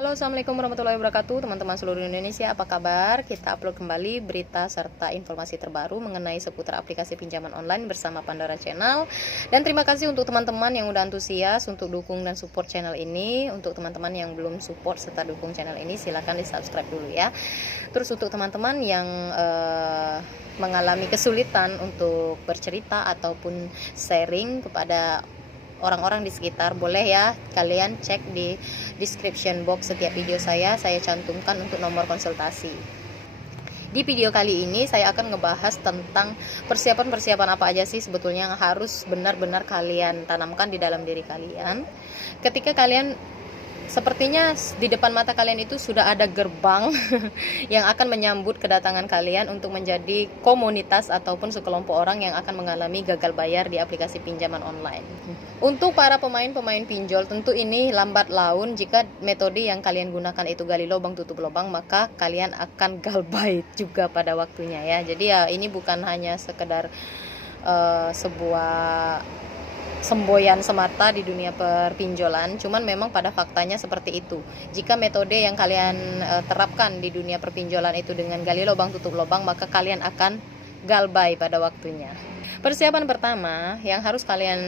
Halo, assalamualaikum warahmatullahi wabarakatuh, teman-teman seluruh Indonesia. Apa kabar? Kita upload kembali berita serta informasi terbaru mengenai seputar aplikasi pinjaman online bersama Pandora Channel. Dan terima kasih untuk teman-teman yang udah antusias untuk dukung dan support channel ini. Untuk teman-teman yang belum support serta dukung channel ini, silahkan di subscribe dulu ya. Terus untuk teman-teman yang mengalami kesulitan untuk bercerita ataupun sharing kepada orang-orang di sekitar, boleh ya kalian cek di description box setiap video saya cantumkan untuk nomor konsultasi. Di video kali ini saya akan ngebahas tentang persiapan-persiapan apa aja sih sebetulnya yang harus benar-benar kalian tanamkan di dalam diri kalian ketika kalian sepertinya di depan mata kalian itu sudah ada gerbang yang akan menyambut kedatangan kalian untuk menjadi komunitas ataupun sekelompok orang yang akan mengalami gagal bayar di aplikasi pinjaman online. Untuk para pemain-pemain pinjol, tentu ini lambat laun jika metode yang kalian gunakan itu gali lubang tutup lubang, maka kalian akan galbay juga pada waktunya ya. Jadi ya ini bukan hanya sekedar sebuah semboyan semata di dunia perpinjolan, cuman memang pada faktanya seperti itu. Jika metode yang kalian terapkan di dunia perpinjolan itu dengan gali lubang tutup lubang, maka kalian akan galbay pada waktunya. Persiapan pertama yang harus kalian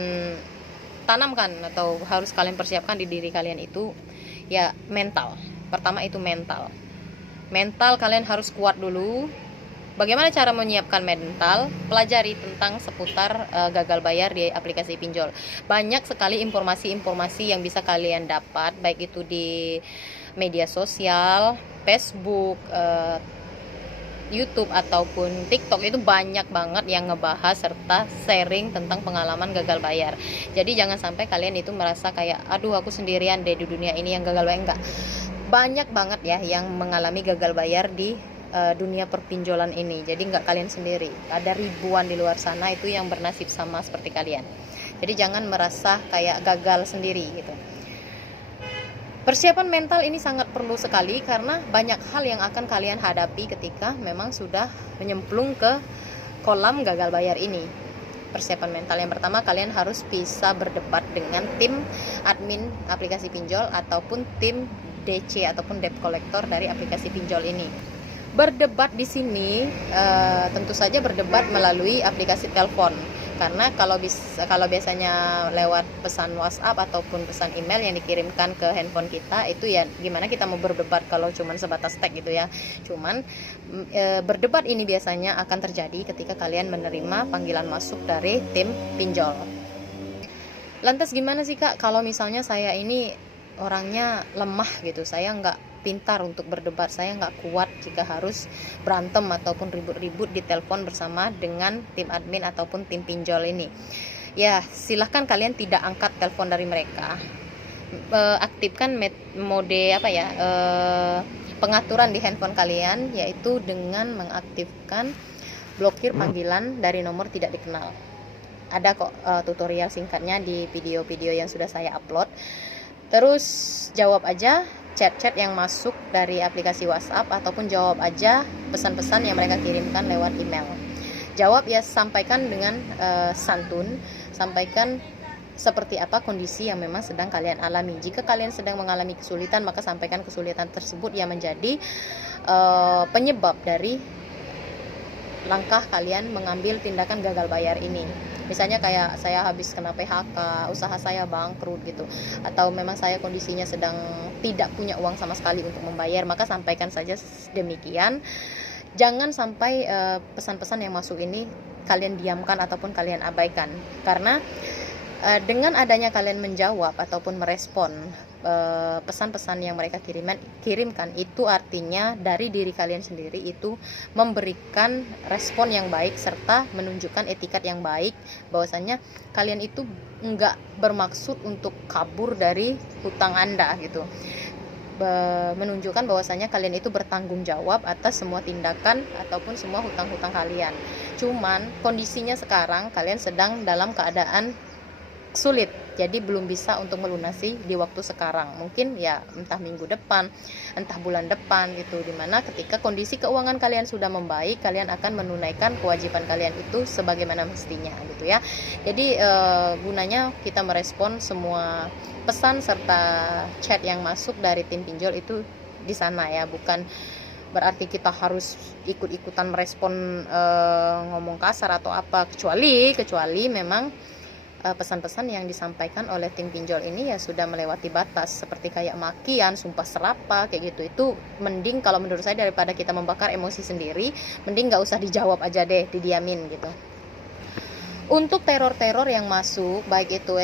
tanamkan atau harus kalian persiapkan di diri kalian itu ya mental. Pertama itu mental. Mental kalian harus kuat dulu. Bagaimana cara menyiapkan mental? Pelajari tentang seputar gagal bayar di aplikasi pinjol. Banyak sekali informasi-informasi yang bisa kalian dapat, baik itu di media sosial, Facebook, YouTube ataupun TikTok. Itu banyak banget yang ngebahas serta sharing tentang pengalaman gagal bayar. Jadi jangan sampai kalian itu merasa kayak aduh aku sendirian deh di dunia ini yang gagal bayar. Enggak, banyak banget ya yang mengalami gagal bayar di dunia perpinjolan ini. Jadi nggak kalian sendiri, ada ribuan di luar sana itu yang bernasib sama seperti kalian. Jadi jangan merasa kayak gagal sendiri gitu. Persiapan mental ini sangat perlu sekali karena banyak hal yang akan kalian hadapi ketika memang sudah menyemplung ke kolam gagal bayar ini. Persiapan mental yang pertama, kalian harus bisa berdebat dengan tim admin aplikasi pinjol ataupun tim DC ataupun debt collector dari aplikasi pinjol ini. Berdebat di sini tentu saja berdebat melalui aplikasi telepon, karena kalau biasanya lewat pesan WhatsApp ataupun pesan email yang dikirimkan ke handphone kita itu ya gimana kita mau berdebat kalau cuman sebatas teks gitu ya. Cuman berdebat ini biasanya akan terjadi ketika kalian menerima panggilan masuk dari tim pinjol. Lantas gimana sih Kak kalau misalnya saya ini orangnya lemah gitu, saya nggak pintar untuk berdebat, saya nggak kuat jika harus berantem ataupun ribut-ribut di telepon bersama dengan tim admin ataupun tim pinjol ini. Ya silahkan kalian tidak angkat telepon dari mereka. Aktifkan mode pengaturan di handphone kalian, yaitu dengan mengaktifkan blokir panggilan dari nomor tidak dikenal. Ada kok tutorial singkatnya di video-video yang sudah saya upload. Terus jawab aja chat-chat yang masuk dari aplikasi WhatsApp ataupun jawab aja pesan-pesan yang mereka kirimkan lewat email. Jawab ya, sampaikan dengan santun, sampaikan seperti apa kondisi yang memang sedang kalian alami. Jika kalian sedang mengalami kesulitan, maka sampaikan kesulitan tersebut yang menjadi penyebab dari langkah kalian mengambil tindakan gagal bayar ini. Misalnya kayak saya habis kena PHK, usaha saya bangkrut gitu, atau memang saya kondisinya sedang tidak punya uang sama sekali untuk membayar, maka sampaikan saja demikian. Jangan sampai pesan-pesan yang masuk ini kalian diamkan ataupun kalian abaikan, karena dengan adanya kalian menjawab ataupun merespon pesan-pesan yang mereka kirimkan, itu artinya dari diri kalian sendiri itu memberikan respon yang baik serta menunjukkan etikat yang baik, bahwasanya kalian itu enggak bermaksud untuk kabur dari hutang Anda gitu. Menunjukkan bahwasanya kalian itu bertanggung jawab atas semua tindakan ataupun semua hutang-hutang kalian. Cuman kondisinya sekarang kalian sedang dalam keadaan sulit, jadi belum bisa untuk melunasi di waktu sekarang. Mungkin ya entah minggu depan, entah bulan depan gitu, dimana ketika kondisi keuangan kalian sudah membaik, kalian akan menunaikan kewajiban kalian itu sebagaimana mestinya gitu ya. Jadi gunanya kita merespon semua pesan serta chat yang masuk dari tim pinjol itu di sana ya, bukan berarti kita harus ikut-ikutan merespon ngomong kasar atau apa, kecuali memang pesan-pesan yang disampaikan oleh tim pinjol ini ya sudah melewati batas, seperti kayak makian, sumpah serapah kayak gitu. Itu mending kalau menurut saya daripada kita membakar emosi sendiri, mending nggak usah dijawab aja deh, didiamin gitu. Untuk teror-teror yang masuk, baik itu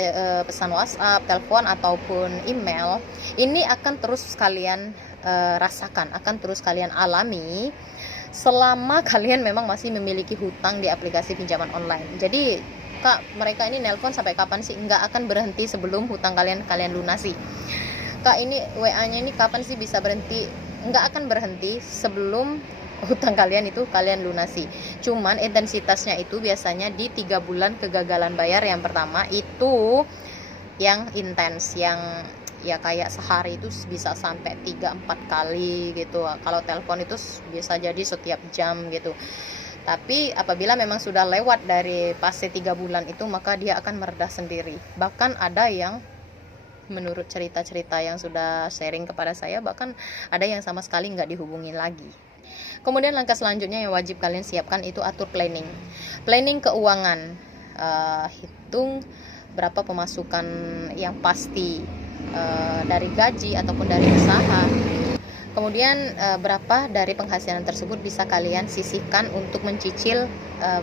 pesan WhatsApp, telepon ataupun email, ini akan terus kalian rasakan, akan terus kalian alami selama kalian memang masih memiliki hutang di aplikasi pinjaman online. Jadi Kak, mereka ini nelpon sampai kapan sih? Nggak akan berhenti sebelum hutang kalian lunasi. Kak, ini WA-nya ini kapan sih bisa berhenti? Nggak akan berhenti sebelum hutang kalian itu kalian lunasi. Cuman intensitasnya itu biasanya di 3 bulan kegagalan bayar yang pertama itu yang intens, yang ya kayak sehari itu bisa sampai 3-4 kali gitu. Kalau telepon itu bisa jadi setiap jam gitu. Tapi apabila memang sudah lewat dari fase 3 bulan itu, maka dia akan mereda sendiri. Bahkan ada yang menurut cerita-cerita yang sudah sharing kepada saya, bahkan ada yang sama sekali nggak dihubungin lagi. Kemudian langkah selanjutnya yang wajib kalian siapkan itu atur planning keuangan. Hitung berapa pemasukan yang pasti dari gaji ataupun dari usaha. Kemudian berapa dari penghasilan tersebut bisa kalian sisihkan untuk mencicil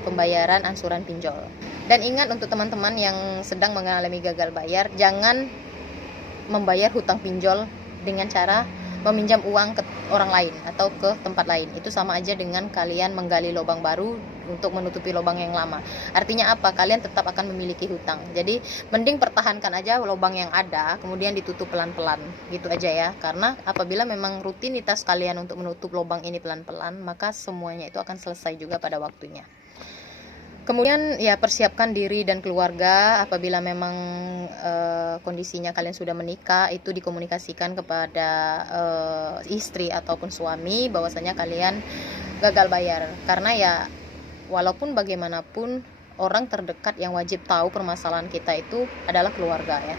pembayaran angsuran pinjol. Dan ingat untuk teman-teman yang sedang mengalami gagal bayar, jangan membayar hutang pinjol dengan cara meminjam uang ke orang lain atau ke tempat lain. Itu sama aja dengan kalian menggali lubang baru untuk menutupi lubang yang lama. Artinya apa? Kalian tetap akan memiliki hutang. Jadi mending pertahankan aja lubang yang ada, kemudian ditutup pelan-pelan gitu aja ya. Karena apabila memang rutinitas kalian untuk menutup lubang ini pelan-pelan, maka semuanya itu akan selesai juga pada waktunya. Kemudian ya persiapkan diri dan keluarga. Apabila memang kondisinya kalian sudah menikah, itu dikomunikasikan kepada istri ataupun suami bahwasanya kalian gagal bayar. Karena ya walaupun bagaimanapun orang terdekat yang wajib tahu permasalahan kita itu adalah keluarga ya.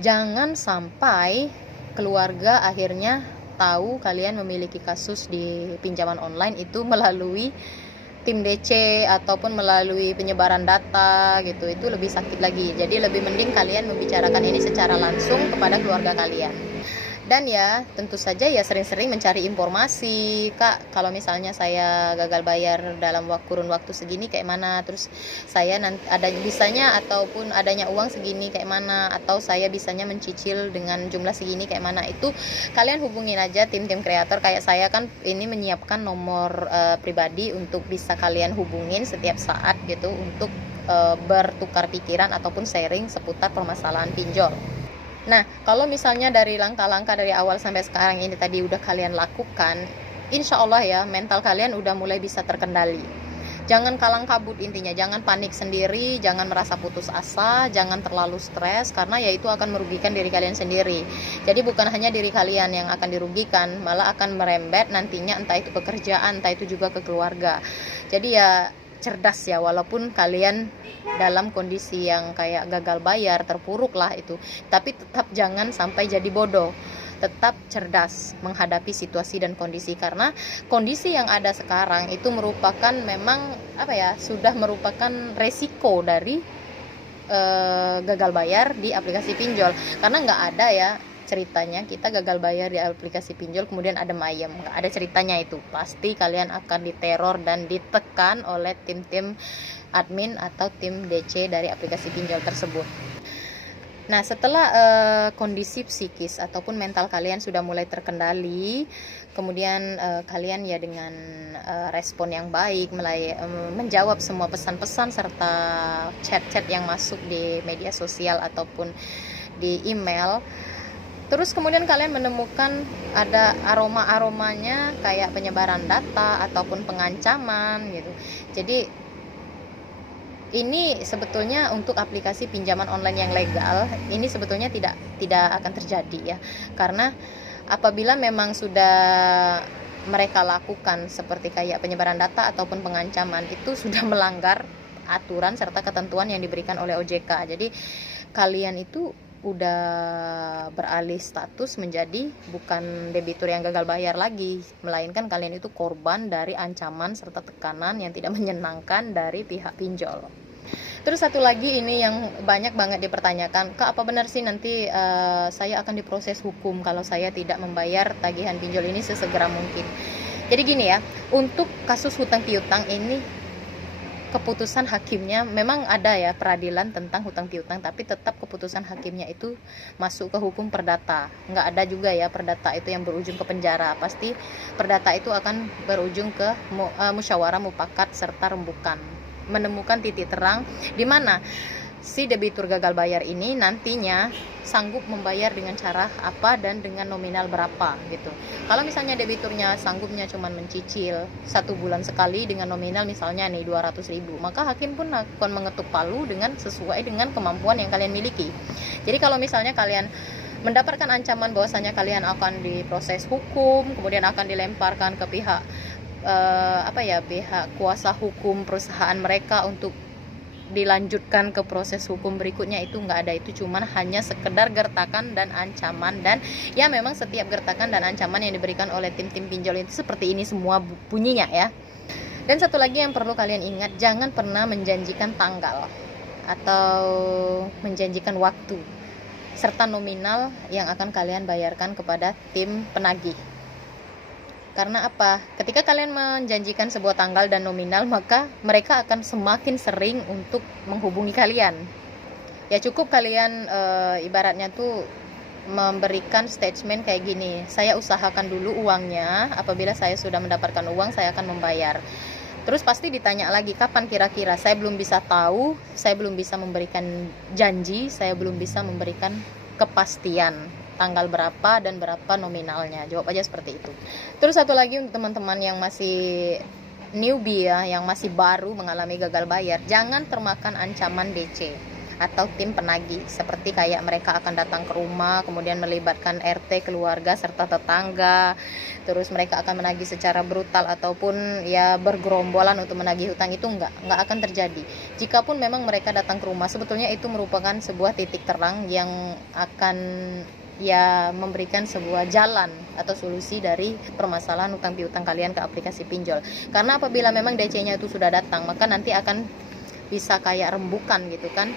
Jangan sampai keluarga akhirnya tahu kalian memiliki kasus di pinjaman online itu melalui tim DC ataupun melalui penyebaran data gitu. Itu lebih sakit lagi. Jadi lebih mending kalian membicarakan ini secara langsung kepada keluarga kalian. Dan ya tentu saja ya sering-sering mencari informasi. Kak, kalau misalnya saya gagal bayar dalam kurun waktu segini kayak mana, terus saya nanti ada bisanya ataupun adanya uang segini kayak mana, atau saya bisanya mencicil dengan jumlah segini kayak mana, itu kalian hubungin aja tim-tim kreator. Kayak saya kan ini menyiapkan nomor pribadi untuk bisa kalian hubungin setiap saat gitu, untuk bertukar pikiran ataupun sharing seputar permasalahan pinjol. Nah, kalau misalnya dari langkah-langkah dari awal sampai sekarang ini tadi udah kalian lakukan, insya Allah ya mental kalian udah mulai bisa terkendali. Jangan kalang kabut, intinya jangan panik sendiri, jangan merasa putus asa, jangan terlalu stres, karena ya itu akan merugikan diri kalian sendiri. Jadi bukan hanya diri kalian yang akan dirugikan, malah akan merembet nantinya entah itu ke kerjaan, entah itu juga ke keluarga. Jadi ya cerdas ya, walaupun kalian dalam kondisi yang kayak gagal bayar, terpuruk lah itu, tapi tetap jangan sampai jadi bodoh. Tetap cerdas menghadapi situasi dan kondisi, karena kondisi yang ada sekarang itu merupakan memang apa ya, sudah merupakan resiko dari gagal bayar di aplikasi pinjol. Karena nggak ada ya ceritanya kita gagal bayar di aplikasi pinjol kemudian adem ayem, nggak ada ceritanya itu. Pasti kalian akan diteror dan ditekan oleh tim-tim admin atau tim DC dari aplikasi pinjol tersebut. Nah, setelah kondisi psikis ataupun mental kalian sudah mulai terkendali, kemudian kalian ya dengan respon yang baik mulai menjawab semua pesan-pesan serta chat-chat yang masuk di media sosial ataupun di email. Terus kemudian kalian menemukan ada aroma-aromanya kayak penyebaran data ataupun pengancaman gitu. Jadi ini sebetulnya untuk aplikasi pinjaman online yang legal, ini sebetulnya tidak akan terjadi ya. Karena apabila memang sudah mereka lakukan seperti kayak penyebaran data ataupun pengancaman, itu sudah melanggar aturan serta ketentuan yang diberikan oleh OJK. Jadi kalian itu udah beralih status menjadi bukan debitur yang gagal bayar lagi, melainkan kalian itu korban dari ancaman serta tekanan yang tidak menyenangkan dari pihak pinjol. Terus satu lagi ini yang banyak banget dipertanyakan, Kak, apa benar sih nanti saya akan diproses hukum kalau saya tidak membayar tagihan pinjol ini sesegera mungkin? Jadi gini ya, untuk kasus hutang piutang ini keputusan hakimnya memang ada ya, peradilan tentang hutang piutang, tapi tetap keputusan hakimnya itu masuk ke hukum perdata. Nggak ada juga ya perdata itu yang berujung ke penjara. Pasti perdata itu akan berujung ke musyawarah mufakat serta rembukan, menemukan titik terang di mana si debitur gagal bayar ini nantinya sanggup membayar dengan cara apa dan dengan nominal berapa gitu. Kalau misalnya debiturnya sanggupnya cuma mencicil 1 bulan sekali dengan nominal misalnya nih 200.000, maka hakim pun akan mengetuk palu dengan sesuai dengan kemampuan yang kalian miliki. Jadi kalau misalnya kalian mendapatkan ancaman bahwasanya kalian akan diproses hukum, kemudian akan dilemparkan ke pihak pihak kuasa hukum perusahaan mereka untuk dilanjutkan ke proses hukum berikutnya, itu nggak ada. Itu cuman hanya sekedar gertakan dan ancaman, dan ya memang setiap gertakan dan ancaman yang diberikan oleh tim-tim pinjol itu seperti ini semua bunyinya ya. Dan satu lagi yang perlu kalian ingat, jangan pernah menjanjikan tanggal atau menjanjikan waktu serta nominal yang akan kalian bayarkan kepada tim penagih. Karena apa? Ketika kalian menjanjikan sebuah tanggal dan nominal, maka mereka akan semakin sering untuk menghubungi kalian. Ya cukup kalian ibaratnya tuh memberikan statement kayak gini, saya usahakan dulu uangnya, apabila saya sudah mendapatkan uang saya akan membayar. Terus pasti ditanya lagi, kapan kira-kira? Saya belum bisa tahu, saya belum bisa memberikan janji, saya belum bisa memberikan kepastian tanggal berapa dan berapa nominalnya. Jawab aja seperti itu. Terus satu lagi untuk teman-teman yang masih newbie ya, yang masih baru mengalami gagal bayar, jangan termakan ancaman DC atau tim penagih, seperti kayak mereka akan datang ke rumah, kemudian melibatkan RT, keluarga serta tetangga. Terus mereka akan menagih secara brutal ataupun ya bergerombolan untuk menagih hutang. Itu nggak akan terjadi. Jikapun memang mereka datang ke rumah, sebetulnya itu merupakan sebuah titik terang yang akan ya memberikan sebuah jalan atau solusi dari permasalahan hutang piutang kalian ke aplikasi pinjol. Karena apabila memang DC-nya itu sudah datang, maka nanti akan bisa kayak rembukan gitu kan,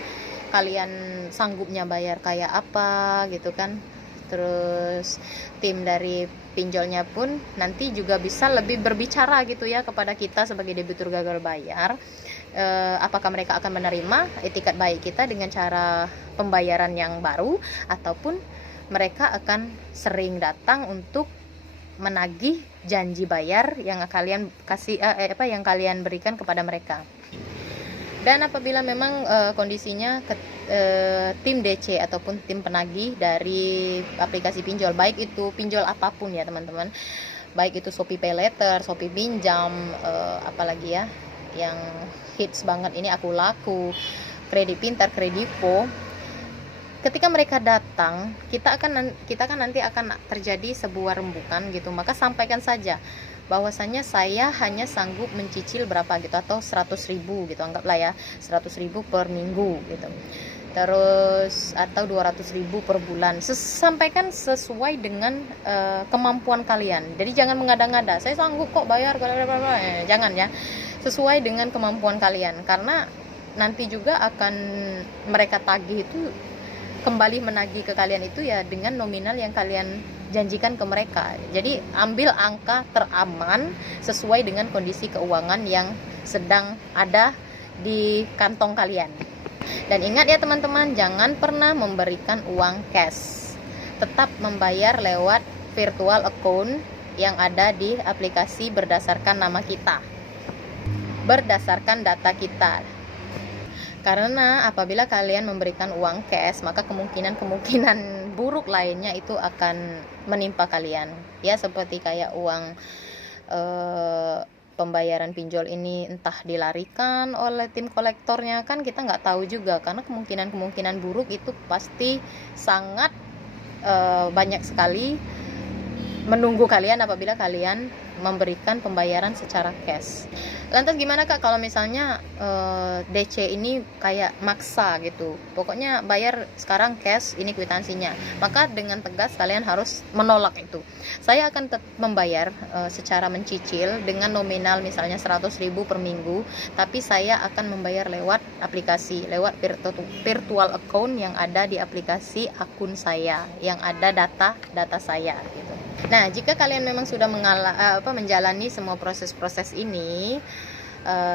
kalian sanggupnya bayar kayak apa gitu kan. Terus tim dari pinjolnya pun nanti juga bisa lebih berbicara gitu ya kepada kita sebagai debitur gagal bayar, apakah mereka akan menerima etikat baik kita dengan cara pembayaran yang baru, ataupun mereka akan sering datang untuk menagih janji bayar yang kalian kasih yang kalian berikan kepada mereka. Dan apabila memang kondisinya tim DC ataupun tim penagih dari aplikasi pinjol, baik itu pinjol apapun ya teman-teman, baik itu Shopee Pay Later, Shopee Pinjam, apalagi ya yang hits banget ini Aku Laku, Kredit Pintar, Kredivo. Ketika mereka datang, kita kan nanti akan terjadi sebuah rembukan gitu. Maka sampaikan saja bahwasanya saya hanya sanggup mencicil berapa gitu, atau 100.000 gitu, anggaplah ya 100.000 per minggu gitu. Terus atau 200.000 per bulan. Sampaikan sesuai dengan kemampuan kalian. Jadi jangan mengada-ngada, saya sanggup kok bayar, jangan ya. Sesuai dengan kemampuan kalian, karena nanti juga akan mereka tagih itu kembali menagih ke kalian itu ya dengan nominal yang kalian janjikan ke mereka. Jadi ambil angka teraman sesuai dengan kondisi keuangan yang sedang ada di kantong kalian. Dan ingat ya teman-teman, jangan pernah memberikan uang cash. Tetap membayar lewat virtual account yang ada di aplikasi berdasarkan nama kita, berdasarkan data kita. Karena apabila kalian memberikan uang cash, maka kemungkinan buruk lainnya itu akan menimpa kalian. Ya seperti kayak uang pembayaran pinjol ini entah dilarikan oleh tim kolektornya, kan kita nggak tahu juga, karena kemungkinan buruk itu pasti sangat banyak sekali menunggu kalian apabila kalian memberikan pembayaran secara cash. Lantas gimana Kak kalau misalnya DC ini kayak maksa gitu, pokoknya bayar sekarang cash, ini kwitansinya, maka dengan tegas kalian harus menolak itu. Saya akan membayar secara mencicil dengan nominal misalnya 100.000 per minggu, tapi saya akan membayar lewat aplikasi, lewat virtual account yang ada di aplikasi akun saya, yang ada data saya gitu. Nah, jika kalian memang sudah menjalani semua proses-proses ini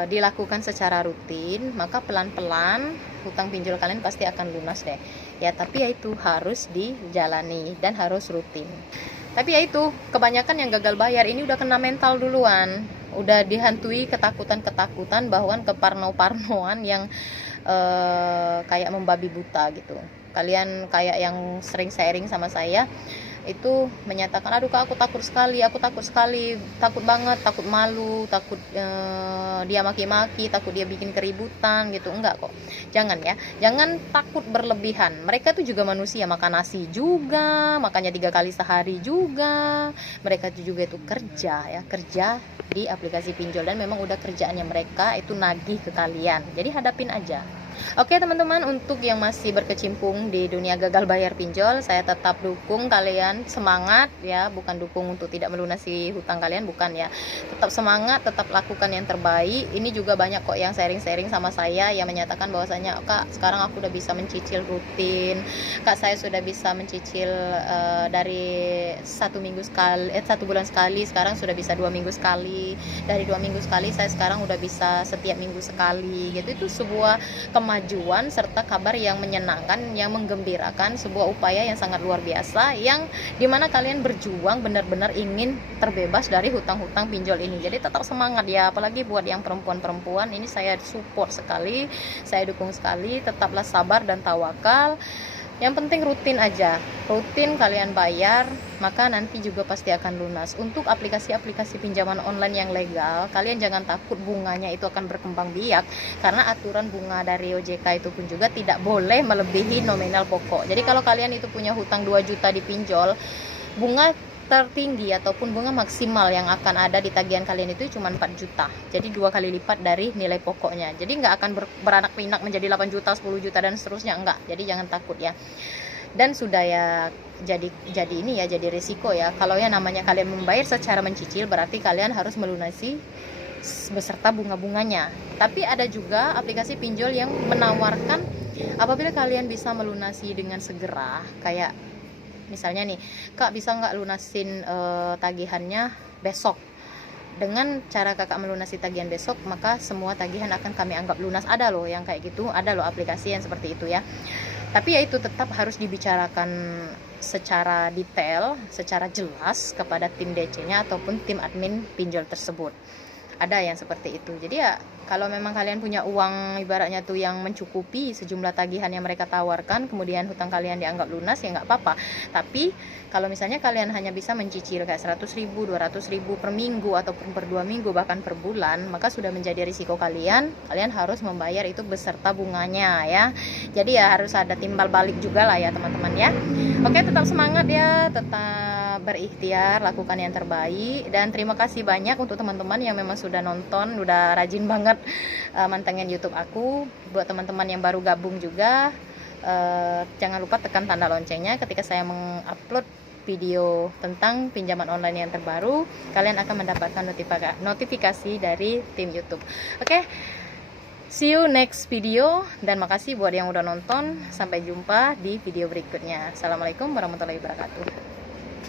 dilakukan secara rutin, maka pelan-pelan hutang pinjol kalian pasti akan lunas deh. Ya, tapi ya itu harus dijalani dan harus rutin. Tapi ya itu, kebanyakan yang gagal bayar ini udah kena mental duluan, udah dihantui ketakutan bahwa keparno-parnoan yang kayak membabi buta gitu. Kalian kayak yang sering sharing sama saya itu menyatakan, aduh Kak, aku takut sekali, takut banget, takut malu, takut dia maki-maki, takut dia bikin keributan gitu. Enggak kok, jangan takut berlebihan. Mereka tuh juga manusia, makan nasi juga, makannya 3 kali sehari juga. Mereka tuh juga itu kerja di aplikasi pinjol, dan memang udah kerjaannya mereka itu nagih ke kalian, jadi hadapin aja. Oke teman-teman, untuk yang masih berkecimpung di dunia gagal bayar pinjol, saya tetap dukung kalian semangat ya, bukan dukung untuk tidak melunasi hutang kalian, bukan ya. Tetap semangat, tetap lakukan yang terbaik. Ini juga banyak kok yang sharing-sharing sama saya yang menyatakan bahwasanya, Kak, sekarang aku udah bisa mencicil rutin. Kak, saya sudah bisa mencicil dari 1 bulan sekali, sekarang sudah bisa 2 minggu sekali. Dari 2 minggu sekali saya sekarang udah bisa setiap minggu sekali gitu. Itu sebuah kemajuan serta kabar yang menyenangkan, yang menggembirakan, sebuah upaya yang sangat luar biasa, yang dimana kalian berjuang benar-benar ingin terbebas dari hutang-hutang pinjol ini. Jadi tetap semangat ya, apalagi buat yang perempuan-perempuan ini saya support sekali, saya dukung sekali. Tetaplah sabar dan tawakal. Yang penting rutin aja, rutin kalian bayar, maka nanti juga pasti akan lunas. Untuk aplikasi-aplikasi pinjaman online yang legal, kalian jangan takut bunganya itu akan berkembang biak, karena aturan bunga dari OJK itu pun juga tidak boleh melebihi nominal pokok. Jadi kalau kalian itu punya hutang 2 juta di pinjol, bunga tertinggi ataupun bunga maksimal yang akan ada di tagihan kalian itu cuma 4 juta, jadi 2 kali lipat dari nilai pokoknya. Jadi nggak akan beranak pinak menjadi 8 juta, 10 juta dan seterusnya, enggak. Jadi jangan takut ya. Dan sudah ya, jadi risiko ya, kalau ya namanya kalian membayar secara mencicil, berarti kalian harus melunasi beserta bunga-bunganya. Tapi ada juga aplikasi pinjol yang menawarkan apabila kalian bisa melunasi dengan segera, kayak misalnya nih, Kak, bisa nggak lunasin tagihannya besok? Dengan cara kakak melunasi tagihan besok, maka semua tagihan akan kami anggap lunas. Ada loh yang kayak gitu, ada loh aplikasi yang seperti itu ya. Tapi ya itu tetap harus dibicarakan secara detail, secara jelas kepada tim DC-nya ataupun tim admin pinjol tersebut. Ada yang seperti itu. Jadi ya kalau memang kalian punya uang ibaratnya tuh yang mencukupi sejumlah tagihan yang mereka tawarkan, kemudian hutang kalian dianggap lunas, ya nggak apa-apa. Tapi kalau misalnya kalian hanya bisa mencicil kayak 100.000, 200.000 per minggu ataupun per 2 minggu bahkan per bulan, maka sudah menjadi risiko kalian harus membayar itu beserta bunganya ya. Jadi ya harus ada timbal balik juga lah ya teman-teman ya. Oke, tetap semangat ya, tetap berikhtiar, lakukan yang terbaik. Dan terima kasih banyak untuk teman-teman yang memang sudah nonton, udah rajin banget mantengin YouTube aku. Buat teman-teman yang baru gabung juga, jangan lupa tekan tanda loncengnya. Ketika saya mengupload video tentang pinjaman online yang terbaru, kalian akan mendapatkan notifikasi dari tim YouTube. Oke, see you next video, dan makasih buat yang udah nonton. Sampai jumpa di video berikutnya. Assalamualaikum warahmatullahi wabarakatuh.